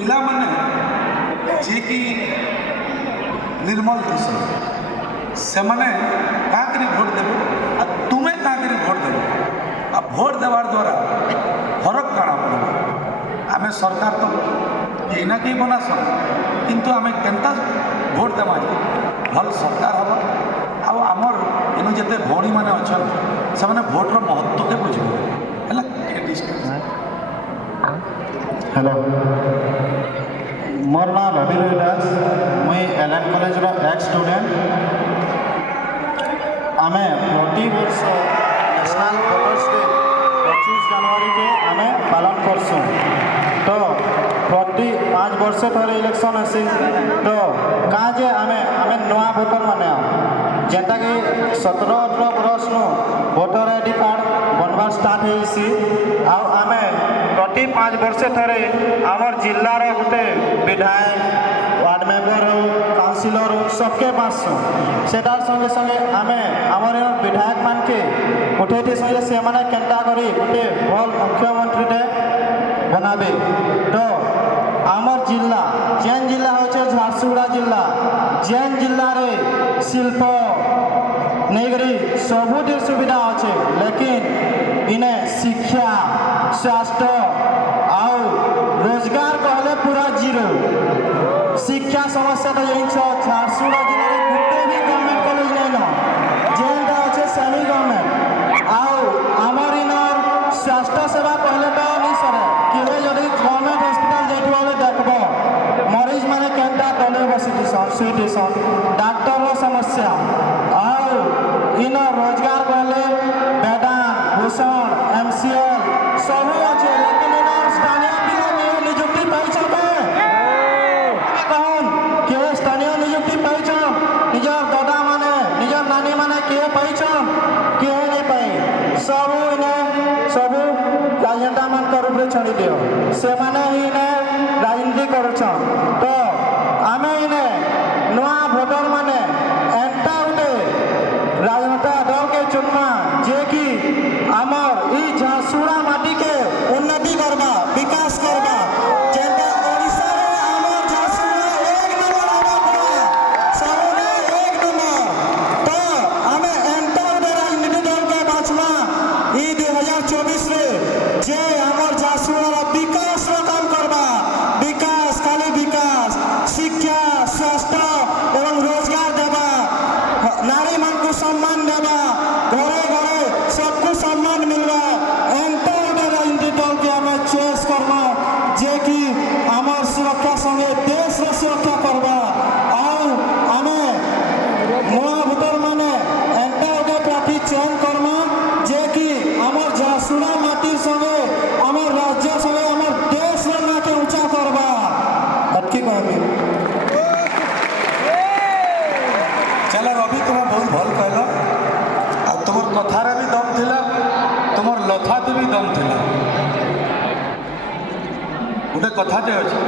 पिला माने जे कि निर्मल किशोर से मैंने क्या करी भोट देव आ तुम्हें क्या करी भोट देव आ भोट देवार द्वारा फरक काଣା पड़े आम सरकार तो कहीं ना कहीं बनासन किंतु आम केन्ता भोट देमा भल सरकार हम आमर इनु जिते भौणी मैंने अच्छा से मैंने भोटर महत्व के बुझे हेलो मोर नाम रवि दास मुई एलएन कॉलेज एक्स स्टूडेंट आम प्रति वर्ष नेशनल भोटर्स डे 25 जनवरी के आम पालन करसूँ तो प्रति 5 वर्ष थोड़े इलेक्शन आसी तो कहाँ जे आम नुआ भोटर माने जेनटा कि 17-18 बरस नु भोटर आईडी कार्ड बनवार स्टार्ट होइसी आम प्रति 5 वर्ष थोड़े आमर जिलार गोटे विधायक वार्ड मेंबर हो काउंसिलर हो सबके बाँचसु सेटार संगे संगे आम आमर विधायक मान के उठे संगे से मैंने केन्ता करी गोटे भल मुख्यमंत्री बनाबे तो आमर जिला जेन जिला होचे झारसुगुड़ा जिला जेन जिले रे शिल्प नहीं सबुठ सुविधा अच्छे लेकिन इन्हें शिक्षा स्वास्थ्य आउ रोजगार कहले पूरा जीरो शिक्षा समस्या तो यही झारसुगुड़ा जिले में गोटे भी गवर्नमेंट कॉलेज नहीं न जेनटा अच्छे सेमी गवर्नमेंट आउ आमर इनर स्वास्थ्य सेवा कहले तो नहीं सरे कि जदि गवर्नमेंट हॉस्पिटल जाइए देखब मरीज मैंने केन्टा तले बसीसन शुईसन डाक्टर समस्या आउ इन रोजगार कहले बेदान भूषण MCL सब अच्छे लेकिन इन स्थानीय पिला नियुक्ति पाई कहन किए स्थानीय नियुक्ति पाई निजर दादा माने निजर नानी माने किए पाई किए नहीं पाई सब इन्हें सब राजनेता मान रूप में छाड़ी दियो से माने इन्हें राजनीति करुछन तो आम इन्हें नुआ भोटर माने एंटा उठे राजनेता दल के चुनमा जे कि आमर ई झारसुगुड़ा माटी के उन्नति करबा विकास करबा जेंटा ओडिशा रे आमर झारसुगुड़ा एक नंबर आबा पड़ा सबने एक नंबर तो आमे एंटा उठे राजनीति दल के बाछमा ई 2024 रे जे आमर झारसुगुड़ा विकास रो काम करबा विकास खाली विकास शिक्षा स्वास्थ्य एवं रोजगार देवा नारी मान को सम्मान देवा घरे घरे सबको सम्मान मिलवा एंटा राजनीति दल के आम चेस करवा जे कि आमर सुरक्षा संगे देश सुरक्षा करवा आउ आमे नुआ भोटर माने एंटा प्रार्थी चयन करमा जे कि आमर झारसुगुड़ा माटी संगे आमर राज्य संगे आमर देश ना के ऊंचा करवा अटकी कहबी चलो रवि तुम बहुत भल कहल आ तुम कथार भी दम थिला तुम लथाते भी दम थिला गोटे कथाटे अच्छे